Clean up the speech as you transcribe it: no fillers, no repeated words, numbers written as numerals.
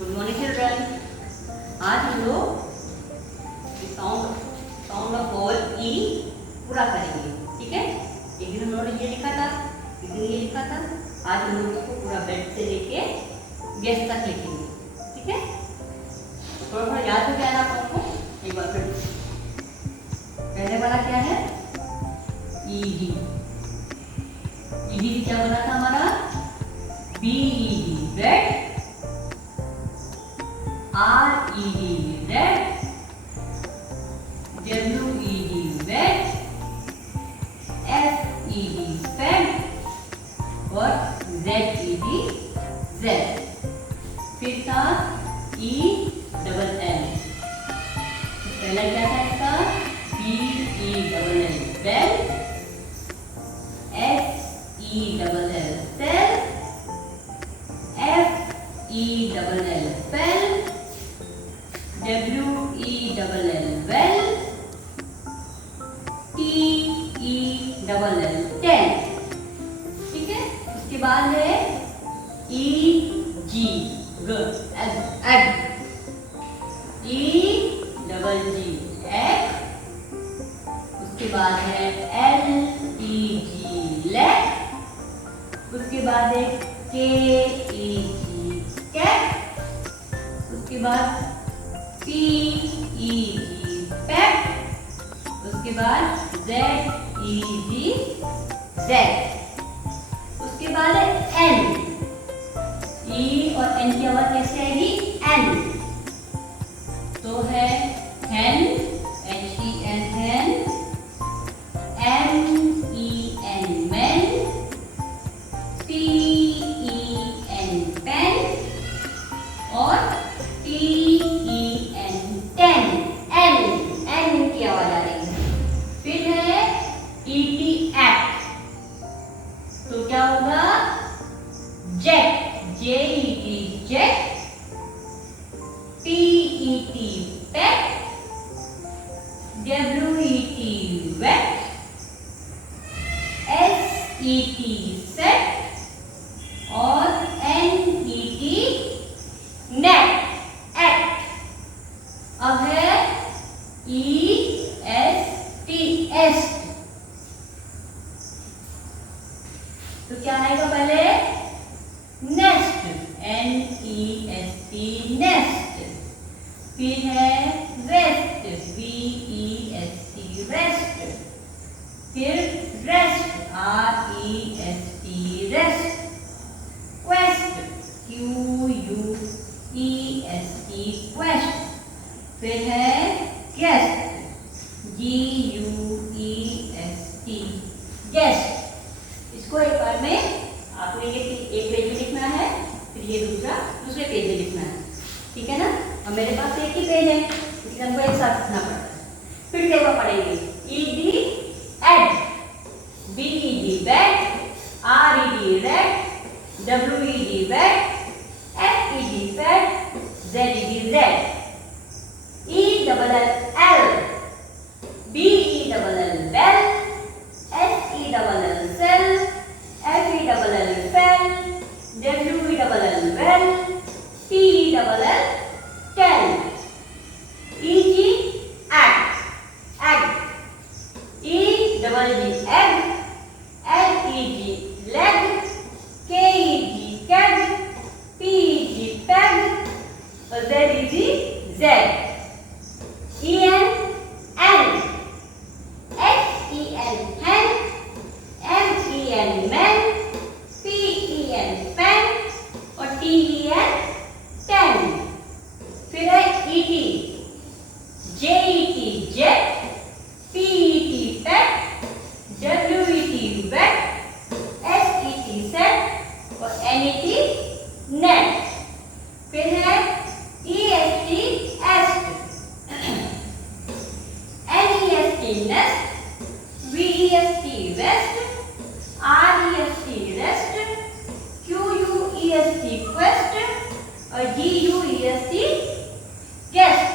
Good morning children. आज हम लोग साउंड ऑफ वॉवल ई पूरा करेंगे, ठीक है। एक दिन हम लोगों ने ये लिखा था, एक दिन ये लिखा था। आज हम लोग इसको पूरा बेड से लेके गेस तक लिखेंगे, ठीक है। थोड़ा थोड़ा याद हो गया ना आप लोगों को। एक बार फिर पहले वाला क्या है, ई डी। ई डी क्या बना था हमारा, B E D bed, R E D red, W E D wet, F E D fed और Z E D zed। फिर था E डबल L। पहला क्या था इसका, B E double L bell, S E double L cell, F E double L fell, W E double L well, T E double L tent, ठीक है। उसके बाद है E G egg, E double G egg। उसके बाद है L E G leg। उसके बाद है K E G cat। उसके बाद P E G pet। उसके बाद Z E G Z। उसके बाद है N। E और N की आवाज कैसे आएगी, N। तो है hen, H E N hen, M E N men, P E N pen और T की आवाज आ रही है। फिर है ET एक्ट, तो क्या होगा, जेट, JET जेट, PET पेट, WET वेट, SET सेट और NET नेट एक्ट। अब है EST। तो क्या आएगा पहले, नेस्ट, NEST नेस्ट। फिर है वेस्ट, VEST वेस्ट। फिर rest, REST rest. Quest, QUEST quest. फिर है गेस्ट, GUEST गेस्ट। इसको एक बार में आपने ये एक पेज में लिखना है, फिर ये दूसरे पेज में लिखना है, ठीक है ना। अब मेरे पास एक ही पेज है, इसलिए हमको एक साथ लिखना पड़ता है। फिर से वो पढ़ेंगे, ED ed, BED bed, RED red, WED wed, FED fed, ZED zed. E double L, BE double L bell, SE double L cell, FE double L fell, WE double L well, TE double L tell, EG egg, E double G egg, LEG leg, KEG keg, PEG peg और ZEG zed। EN N, HEN hen, MEN men, PEN pen और TEN ten। फिर है ET, JET jet, PET pet, WET wet, SET set और NET net। फिर है EST est, NEST nest, VEST west, REST rest, QUEST quest और GUEST guest।